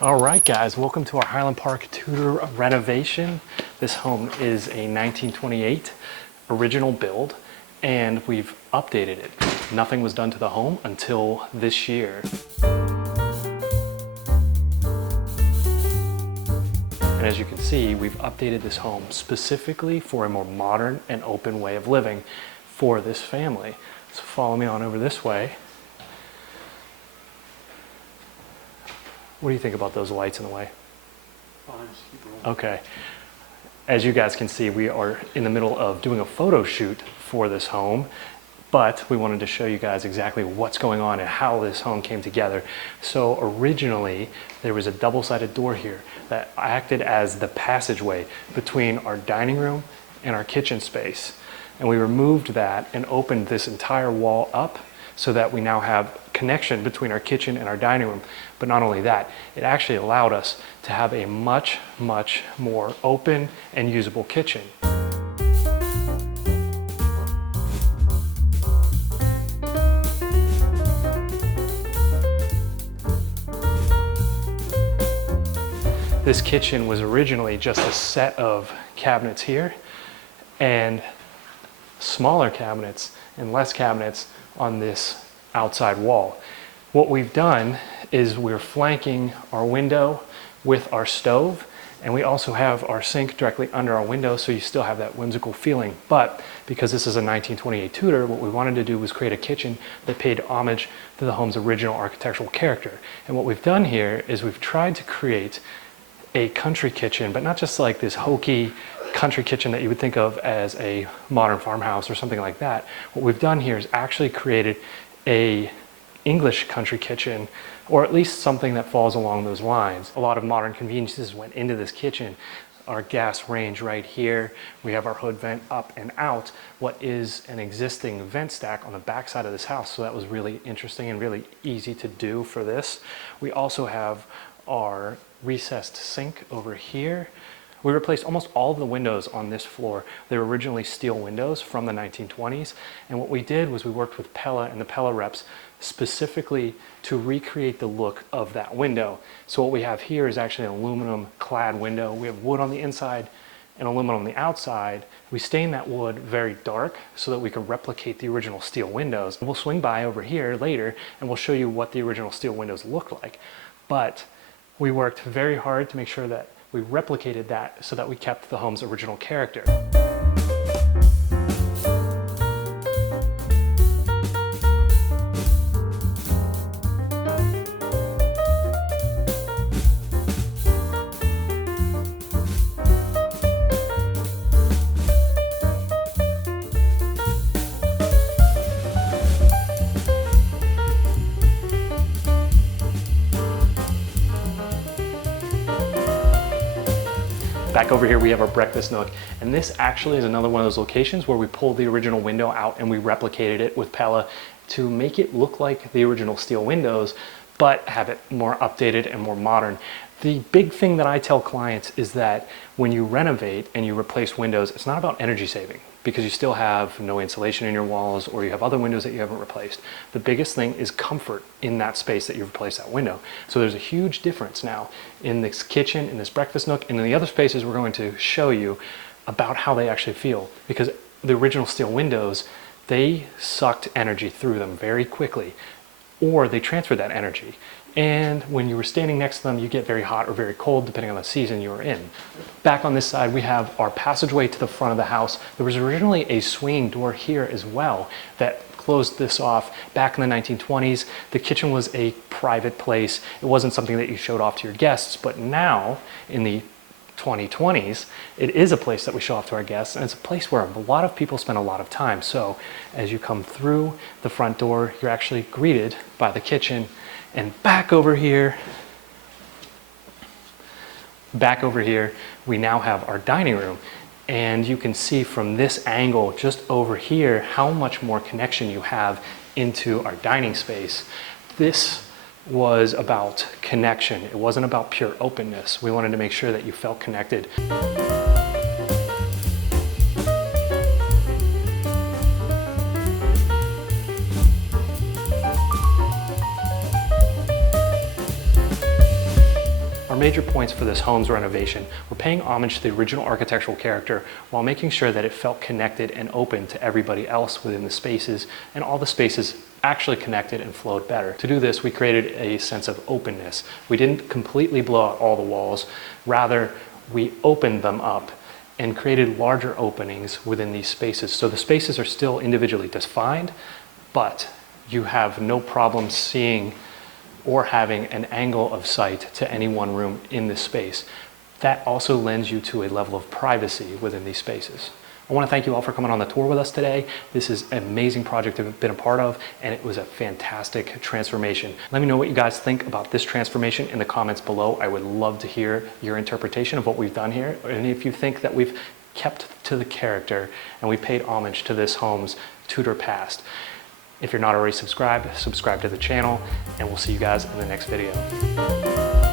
All right, guys, welcome to our Highland Park Tudor renovation. This home is a 1928 original build, and we've updated it. Nothing was done to the home until this year. And as you can see, we've updated this home specifically for a more modern and open way of living for this family. So follow me on over this way. What do you think about those lights in the way? Okay. As you guys can see, we are in the middle of doing a photo shoot for this home, but we wanted to show you guys exactly what's going on and how this home came together. So originally, there was a double-sided door here that acted as the passageway between our dining room and our kitchen space. And we removed that and opened this entire wall up so that we now have connection between our kitchen and our dining room. But not only that, it actually allowed us to have a much, much more open and usable kitchen. This kitchen was originally just a set of cabinets here and smaller cabinets and less cabinets on this outside wall. What we've done is we're flanking our window with our stove, and we also have our sink directly under our window, so you still have that whimsical feeling. But because this is a 1928 Tudor, what we wanted to do was create a kitchen that paid homage to the home's original architectural character. And what we've done here is we've tried to create a country kitchen, but not just like this hokey country kitchen that you would think of as a modern farmhouse or something like that. What we've done here is actually created a English country kitchen, or at least something that falls along those lines. A lot of modern conveniences went into this kitchen. Our gas range right here. We have our hood vent up and out, what is an existing vent stack on the back side of this house. So that was really interesting and really easy to do for this. We also have our recessed sink over here. We replaced almost all of the windows on this floor. They were originally steel windows from the 1920s. And what we did was we worked with Pella and the Pella reps specifically to recreate the look of that window. So what we have here is actually an aluminum clad window. We have wood on the inside and aluminum on the outside. We stained that wood very dark so that we could replicate the original steel windows. We'll swing by over here later and we'll show you what the original steel windows look like. But we worked very hard to make sure that we replicated that so that we kept the home's original character. Back over here we have our breakfast nook, and this actually is another one of those locations where we pulled the original window out and we replicated it with Pella to make it look like the original steel windows, but have it more updated and more modern. The big thing that I tell clients is that when you renovate and you replace windows, it's not about energy saving, because you still have no insulation in your walls or you have other windows that you haven't replaced. The biggest thing is comfort in that space that you've replaced that window. So there's a huge difference now in this kitchen, in this breakfast nook, and in the other spaces we're going to show you about how they actually feel. Because the original steel windows, they sucked energy through them very quickly, or they transferred that energy. And when you were standing next to them, you get very hot or very cold, depending on the season you were in. Back on this side, we have our passageway to the front of the house. There was originally a swinging door here as well that closed this off back in the 1920s. The kitchen was a private place. It wasn't something that you showed off to your guests, but now in the 2020s, it is a place that we show off to our guests, and it's a place where a lot of people spend a lot of time. So as you come through the front door, you're actually greeted by the kitchen. And back over here, we now have our dining room. And you can see from this angle just over here how much more connection you have into our dining space. This was about connection. It wasn't about pure openness. We wanted to make sure that you felt connected. major points for this home's renovation were paying homage to the original architectural character while making sure that it felt connected and open to everybody else within the spaces, and all the spaces actually connected and flowed better. To do this, we created a sense of openness. We didn't completely blow out all the walls, rather we opened them up and created larger openings within these spaces. So the spaces are still individually defined, but you have no problem seeing or having an angle of sight to any one room in this space. That also lends you to a level of privacy within these spaces. I want to thank you all for coming on the tour with us today. This is an amazing project to have been a part of, and it was a fantastic transformation. Let me know what you guys think about this transformation in the comments below. I would love to hear your interpretation of what we've done here, and if you think that we've kept to the character and we paid homage to this home's Tudor past. If you're not already subscribed, subscribe to the channel, and we'll see you guys in the next video.